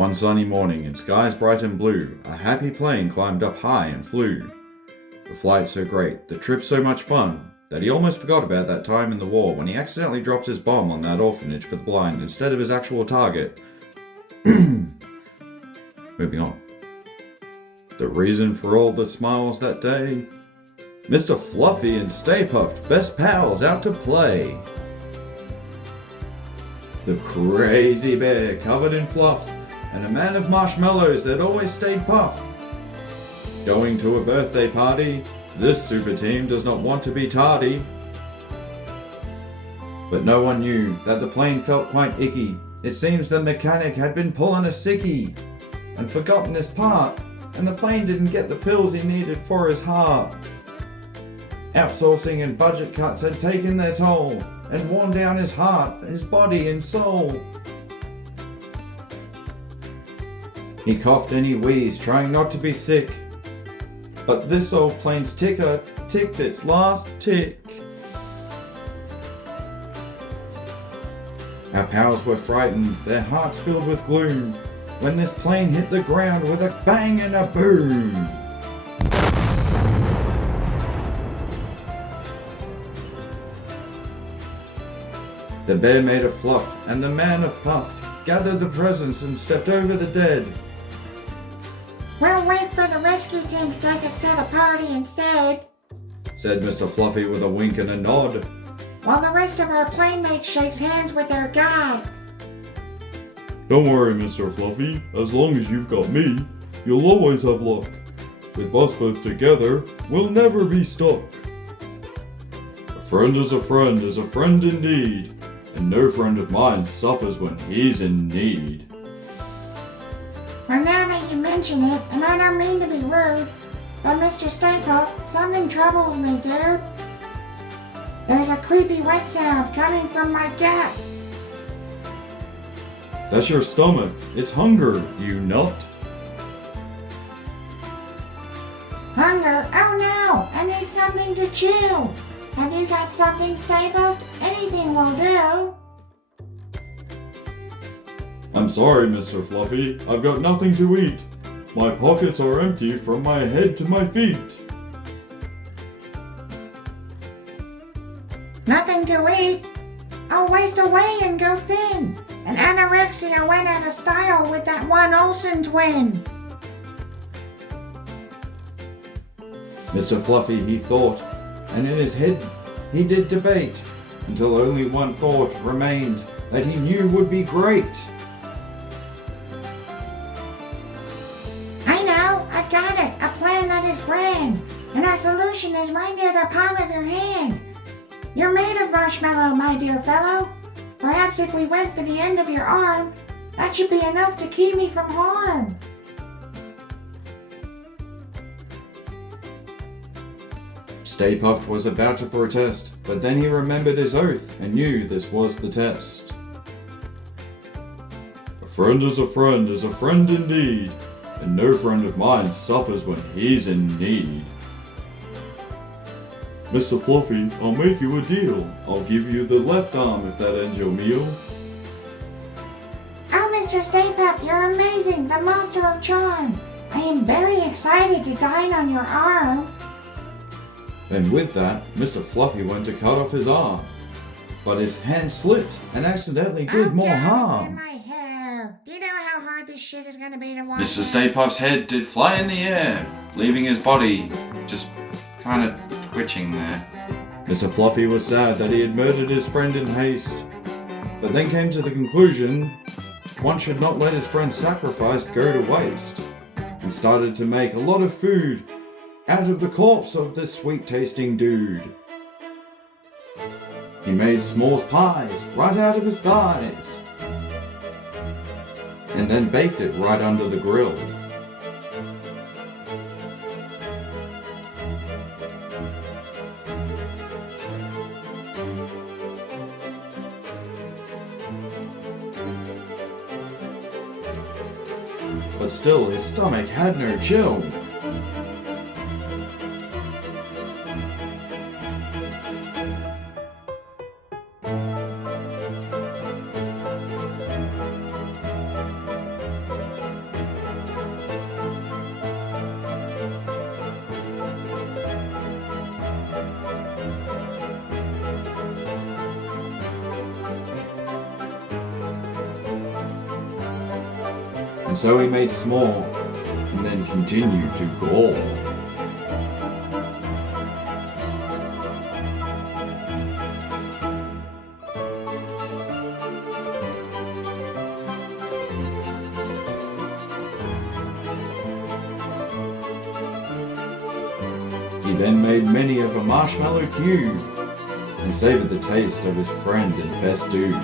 One sunny morning, in skies bright and blue, a happy plane climbed up high and flew. The flight so great, the trip so much fun, that he almost forgot about that time in the war when he accidentally dropped his bomb on that orphanage for the blind instead of his actual target. Moving on. The reason for all the smiles that day? Mr. Fluffy and Stay Puft, best pals, out to play. The crazy bear covered in fluff, and a man of marshmallows that always stayed puff. Going to a birthday party, this super team does not want to be tardy. But no one knew that the plane felt quite icky. It seems the mechanic had been pulling a sickie and forgotten his part, and the plane didn't get the pills he needed for his heart. Outsourcing and budget cuts had taken their toll and worn down his heart, his body and soul. He coughed and he wheezed, trying not to be sick. But this old plane's ticker ticked its last tick. Our pals were frightened, their hearts filled with gloom, when this plane hit the ground with a bang and a boom. The bear made a fluff, and the man of puffed gathered the presents and stepped over the dead. "We'll wait for the rescue team to take us to the party instead," said Mr. Fluffy with a wink and a nod, "while the rest of our playmates shakes hands with their guide." Don't worry, Mr. Fluffy. As long as you've got me, you'll always have luck. With us both together, we'll never be stuck. A friend is a friend is a friend indeed, and no friend of mine suffers when he's in need. Well, now that you mention it, and I don't mean to be rude, but Mr. Stay Puft, something troubles me, dude. There's a creepy wet sound coming from my gut. That's your stomach. It's hunger, you nut. Hunger? Oh no! I need something to chew. Have you got something, Stay Puft? Anything will do. I'm sorry, Mr. Fluffy. I've got nothing to eat. My pockets are empty from my head to my feet. Nothing to eat? I'll waste away and go thin. And anorexia went out of style with that one Olsen twin. Mr. Fluffy, he thought, and in his head he did debate, until only one thought remained that he knew would be great. I know, I've got it, a plan that is grand, and our solution is right near the palm of your hand. You're made of marshmallow, my dear fellow. Perhaps if we went for the end of your arm, that should be enough to keep me from harm. Stay Puft was about to protest, but then he remembered his oath and knew this was the test. A friend is a friend indeed, and no friend of mine suffers when he's in need. Mr. Fluffy, I'll make you a deal. I'll give you the left arm if that ends your meal. Oh, Mr. Stay Puft, you're amazing, the master of charm. I am very excited to dine on your arm. And with that, Mr. Fluffy went to cut off his arm, but his hand slipped and accidentally did more God, it's in harm. my hair. Do you know how hard this shit is gonna be to wash? Mr. Stay Puft's head did fly in the air, leaving his body just kind of twitching there. Mr. Fluffy was sad that he had murdered his friend in haste, but then came to the conclusion one should not let his friend's sacrifice go to waste, and started to make a lot of food out of the corpse of this sweet-tasting dude. He made s'mores pies right out of his thighs, and then baked it right under the grill. But still, his stomach had no chill. so he made s'more, and then continued to gore. He then made many of a marshmallow cube, and savoured the taste of his friend and best dude.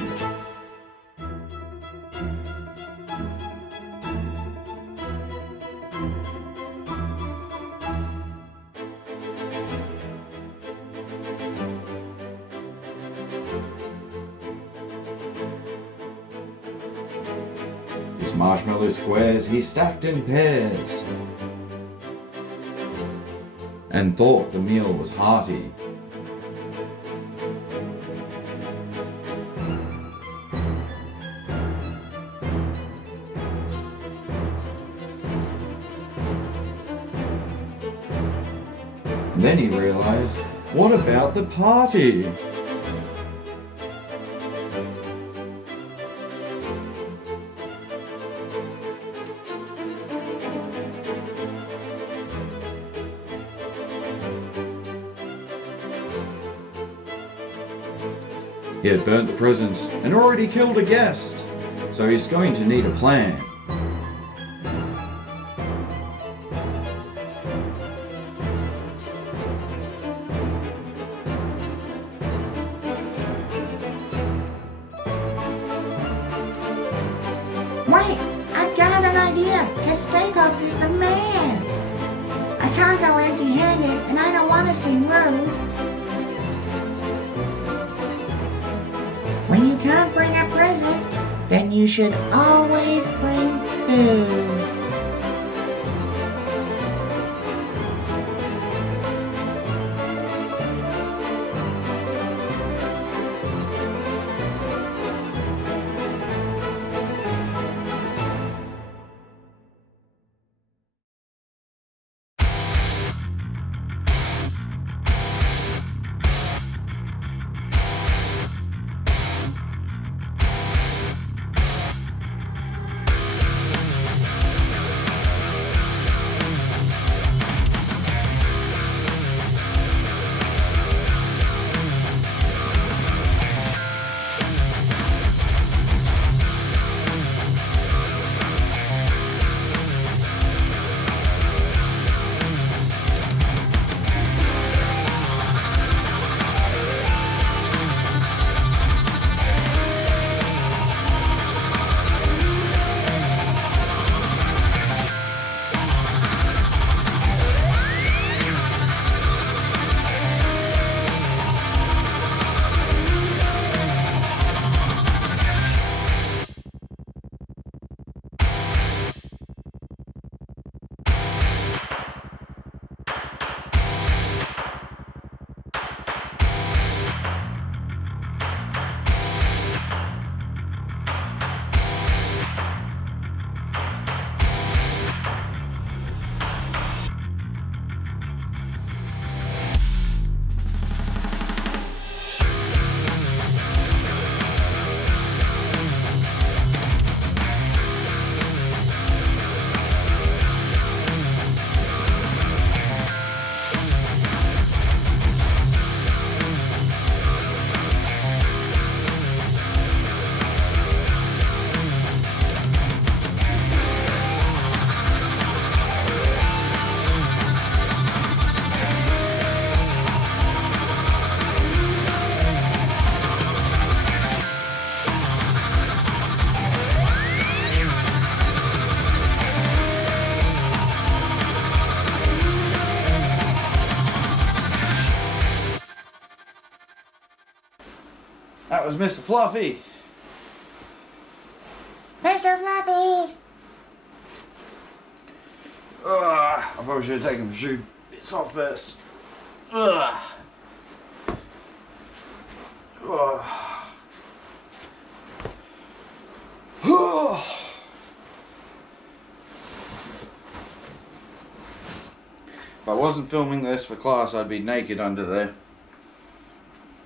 His marshmallow squares he stacked in pairs, and thought the meal was hearty. And then he realized, what about the party? He had burnt the presents and already killed a guest, so he's going to need a plan. Wait, I've got an idea. His steakhouse is the man. I can't go empty-handed, and I don't want to seem rude. When you can't bring a present, then you should always bring food. That was Mr. Fluffy. Mr. Fluffy! Ugh, I probably should have taken the shoe bits off first. Ugh. Ugh. If I wasn't filming this for class, I'd be naked under there.